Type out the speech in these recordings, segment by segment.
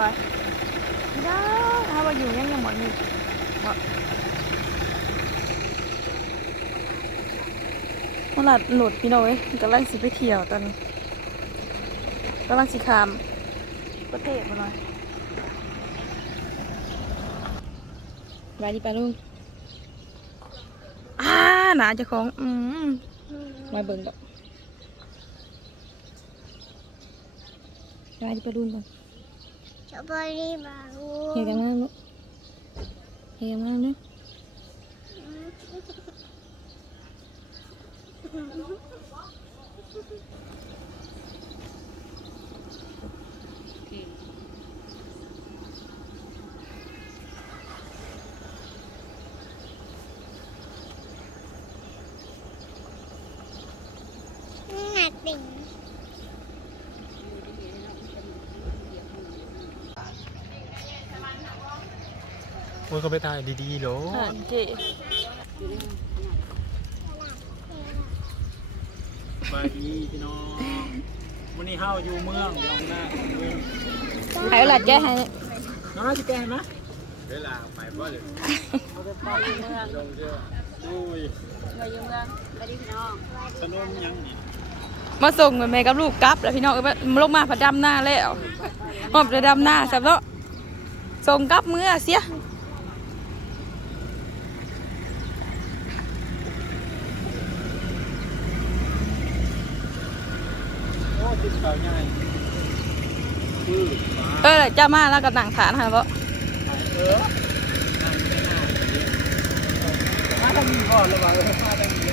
ร้อยไม่ได้ถ้าว่าอยู่ยังยังหมดนี่มื่อไหร่โหลดพี่น้อยกำลังสิไปเที่ยวตอนนี้กำลังสิขามประเทศมาหน่อยไปดิปลุงอ่าหนาจะของอืมมาเบิ่งก่อนไปดิปลุงก่อน สบายดีบ่าวเฮียกันมากลูกเฮียกันมากเนอะ หนักดิ่ง มันก็ไปถ่ายดีๆเหรออ่าเจสบายดีพี่น้องวันนี้เฮาอยู่เมืองลองหน้าเมืองให้หลัดแกให้น้องน่าจะแก้ไหมเวลาไปบ่เลยลงเชื่ออุ้ยสนุมยังนี่มาส่งแม่กับลูกกลับแล้วพี่น้องเอ้ยมาลงมาผัดดำหน้าแล้วหอบจะดำหน้าสับแล้วส่งกลับมือเสีย ติดเก่าใหญ่คือมาเออจะมาแล้วก็นั่งฐานค่ะเพราะเออนั่งไม่น่ามาทางนี้ก่อนระวังเลยมาทางนี้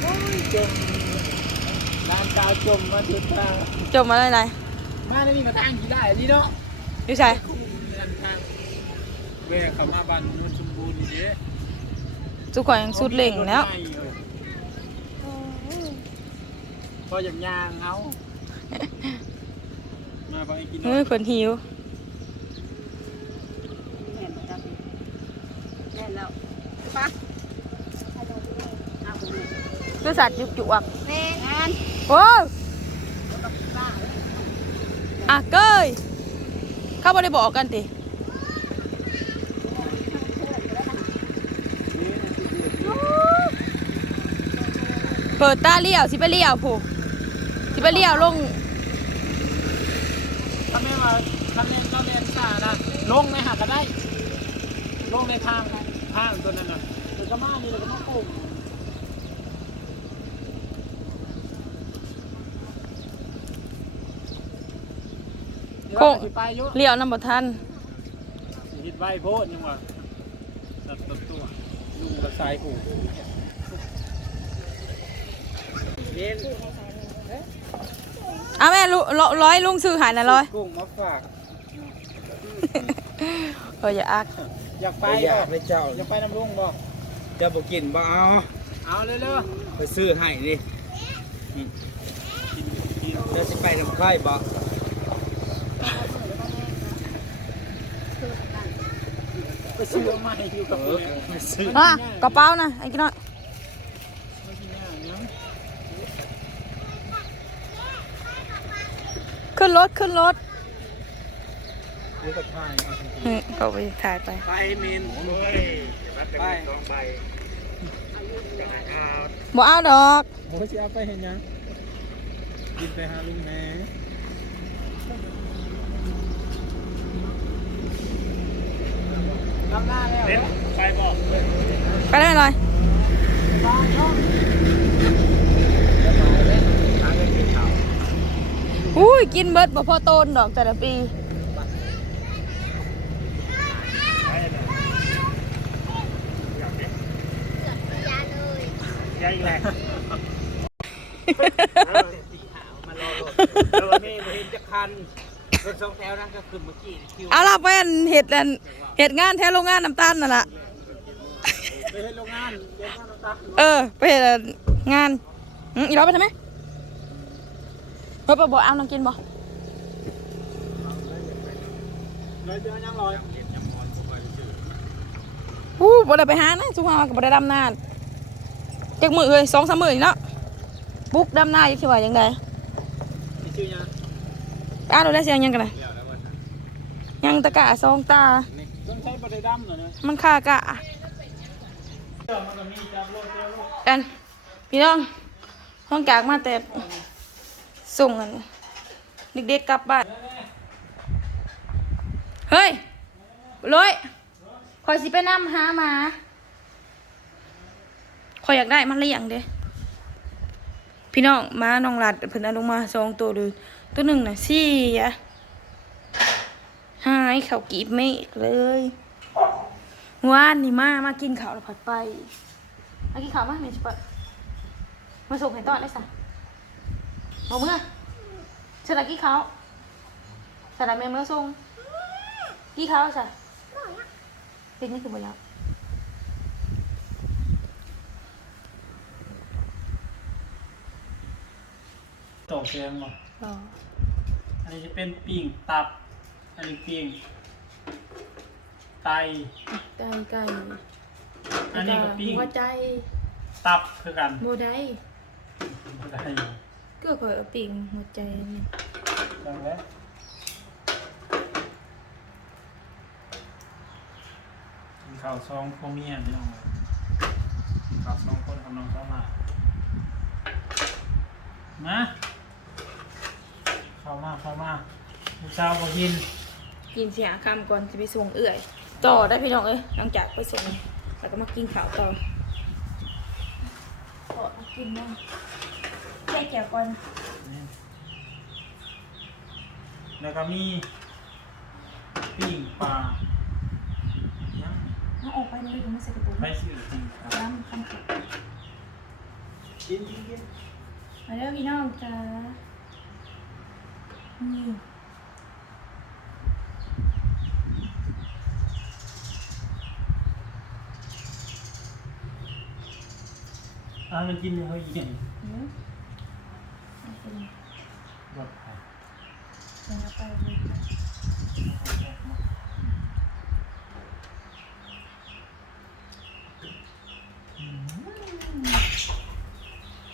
โอ้ยจมน้ำตาจมมาสุดทางจมมาอะไรมาได้นี่มาทางกี่ได้อันนี้เนาะอยู่ใช่อันทางเวะเขามาบันนุ่นสมบูรณ์นี่เด้สุขอยยังสุดเล่งแล้ว พออย่างยางเอา มาฟังไอ้กินเฮ้ยเพิ่นหิวแม่นจับแม่นแล้วปะเอาไปเลยคือสัตว์จุกจุกแม่งานโอ้ยอะเกยเข้าบ่ได้บอกกันติเปิดตาเลี้ยวสิไปเลี้ยวผู้สิไปเลี้ยวลง ถ้าไม่มาถ้าเล่นก็เล่นซ่านะลงในหักก็ได้ ลงในทางทางตัวนั้นน่ะเดี๋ยวก็มานี่เดี๋ยวก็มาโป่งสิไปอยุเลี้ยวน้ำบ่ทันหิดใบโพดยังว่าตัดตัวตัวลุงกระสายหูเล่น เอาแม่ลุร้อยร้อยลุงซื้อใหายน่ะร้อยกุ้งมาฝากเอออย่าอักอยากไปไปอยากไปเจ้าอยากไปน้ำลุงบ่เจ้าบ่กินบ่เอาเอาเลยเลยไปซื้อให้ดิเจ้าสิไปทำค่ายบ่ไปซื้อมาให้อยู่กับเอเพื่ออนไปซื้ออะกระเป๋านะไอ้กินน้อย ขึ้นรถขึ้นรถซื้อกับข้าวเฮ้ยเขาไปถ่ายไป ไปมินไปบ่เอาดอกโอ้ยจะเอาไปเห็นยังกินไปหาลุงแม่ทำหน้าแล้วไปบอกไปได้เลย อุ้ยกินเบิดบ่พอโตนดอกแต่ละปียายแหลกมารอรถเดี๋ยวนี้บ่เห็นจะคันรถสองแถวนั่นก็ขึ้นเมื่อกี้คิวเอาล่ะไปอันเห็ดอันเห็ดงานแถวโรงงานน้ำตาลนั่นล่ะไปเห็นโรงงานเออไปเห็ดอันงานอีร้อยไปทำไม เฮ้ยไปบอกเอาน้องกินบ่เลยเดี๋ยวยังลอยอู้บ่ได้ไปหานะสุภาพกับบ่ได้ดำนาจักมือเลยสองสามมือนี่เนาะบุกดำนาอยู่คิดว่ายังไงมีชื่อยังอ้าวเราได้เสียงยังกันนะเดี๋ยวแล้ววันยังตะกะสองตานี่ต้องใช้ประเดดำหน่อยนะมันคากะเดี๋ยวมันก็มีจับโลดเจ้าโลดกันพี่น้องห้องจากมาแต่ ส่งกันเด็กๆกลับบ้าน เฮ้ยลอยคอยสิไปนำหามาคอยอยากได้มันลี้ยงเด้พี่น้องหมาน้องหลัดเพิ่นเอาลงมาสองตัวเลยตัวหนึ่งน่ะสี่อะหายเขากีบเมฆเลยว่านนี่มามากินข้าวแล้วผัดไปมากินข้าวมาเมย์จะเปิดมาส่งให้ตอนได้สั่ง เอาเมื่อเสร็จแล้วกี่ข้าวเสร็จแล้วเมย์เมื่อส่งกี่ข้าวสั่งเป็นนี่คือหมดแล้วโตเสียงบ่อ๋ออันนี้จะเป็นปิ่งตับ อันนี้ปิ่งไต ไก่ไก่อันนี้ก็ปิ้งหัวใจ ตับคือกันโบได้ได้อยู่ ก็คอยเอาปิ่งหัวใจนี่จังแล้วกินข้าวซองพ่อเมียพี่น้องเลยกินข้าวซองคนกำลังเข้ามามาเข้ามาเข้ามาลูกสาวบ่ยินกินเสียคำก่อนจะไปส่งเอื่อย ต่อได้พี่น้องเอ้ยหลังจากไปส่งแล้วก็มากินข้าวต่อต่อมากินนะ แค่แก้วก่อนแล้วก็มีปิ้งปลายังเอาออกไปเลยไม่ใส่กระปุกไปซื้อปิ้งปลาน้ำคำสุดกินกินกินมาเด้อพี่น้องจ้านี่อ่ามันกินเลยเฮ้ยอีกอย่าง หืมเอาไปเลย รสไป เอาไปเลยจ้ะ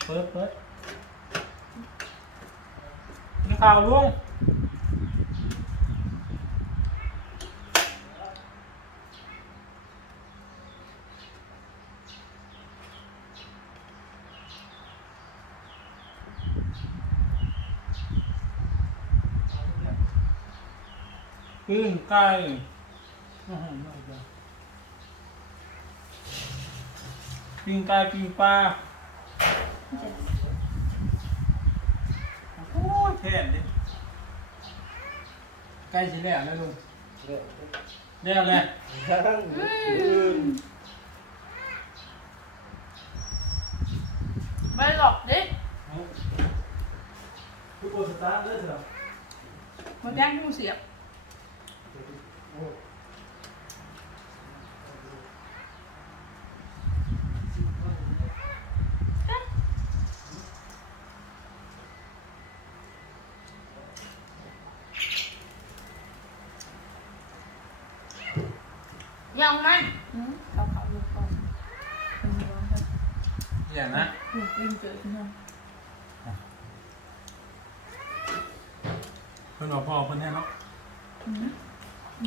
เปิดเปิดกินข้าวลุงปิ้งไก่ปิ้งไก่ปิ้งปลา โอ้ย แทนดิใกล้สิแล้วแล้วลุงแล้วเลยไม่หรอกดิทุกคนสตาร์ทเลยเถอะมันแจ้งผู้เสียบ ยังไหมเขาเขาลูกก่อนเป็นยังไงอย่างนะลูกเป็นเจอที่นั่นเพิ่นบอกพ่อเพิ่นแน่เนาะ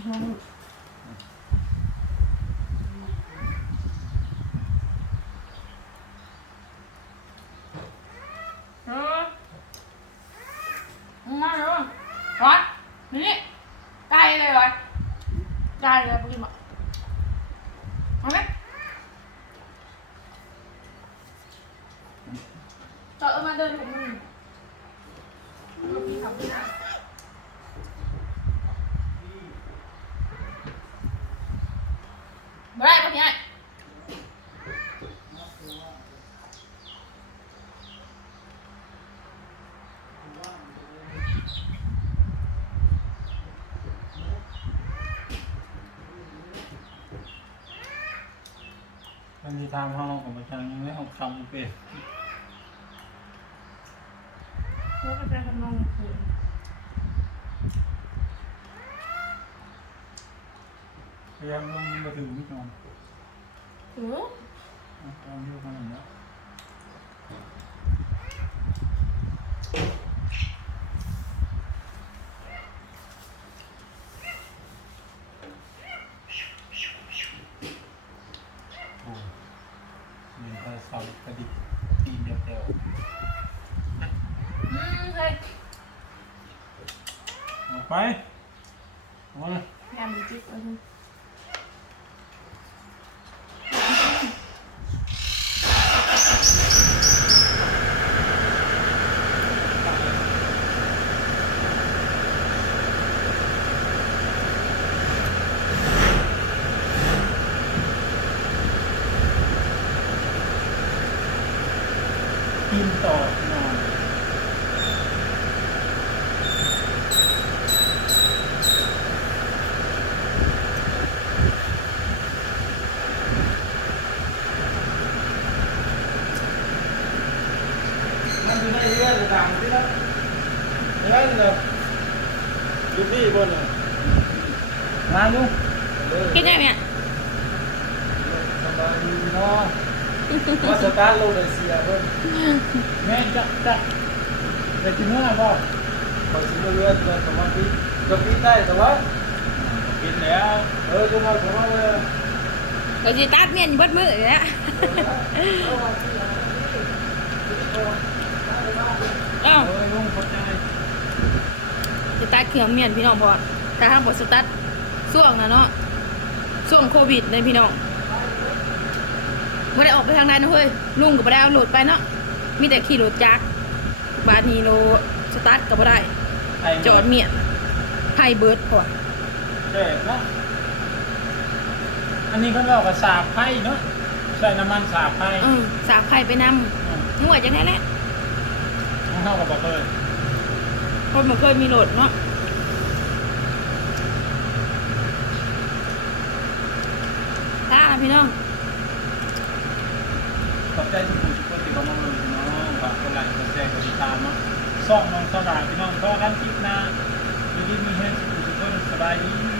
ห้องลูกเออมาเลยร้อนนี่ไกลเลยร้อนไกลเลยพวกนี้มาเอาไหมต่อเอามาเดินถูกมือลูกพี่ขั บ่ได้บ่พี่ไอ้เพิ่นสิถามเฮาของประชันยังไม่เอาคำเป็น แล้วก็จะทำนองคืนพยายามลงมาถึงนี่ก่อนเออเอาตอนนี้ขนาดนี้ ไปเอามายามจิ๊บเอาดู กินต่อหน่อยมันอยู่ในเรื่องต่างๆที่นั่นเรื่องเนอะอยู่ที่บนน่ะมาลูก กินยังเนี่ย สบายดีเนาะว่าสตาร์ทโลดเลยเสียเพิ่น แม่จักจักได้กินเมื่อบ่ขอสิเรื่อยๆแต่ว่าปีก็ปีได้แต่ว่ากินแล้วเออจะมาจะมาเลยเราจะตัดเมียนบดมือเลยนะเอ้าเอ้าจะตัดเครื่องเมียนพี่น้องพอถ้าทำบทสตัดช่วงนะเนาะช่วงโควิดเลยพี่น้อง ไม่ได้ออกไปทางใดนะเฮ้ยลุงก็ไม่ได้เอาโหลดไปเนาะมีแต่ขี่รถจักรบาทนีโลสตาร์ทก็ไม่ได้ไอ้จอดเมียนไฮเบิร์ดพอเจ็บเนาะอันนี้เขาเรียกว่าสาบไผ่เนาะใส่น้ำมันสาบไผ่เออสาบไข่ไปนำนึกว่าจะได้แหละของเฮาก็บ่เคยคนมันเคยมีโหลดเนาะตาพี่น้องขอบ ใจทุกผู้ทุกคนที่เข้ามาเลยพี่น้องฝากกดไลค์กดแชร์กดติดตามเนาะซ่องน้องสบายพี่น้องก็กันคลิปหน้าอยู่ดีมีเฮงทุกผู้ทุกคนสบายดี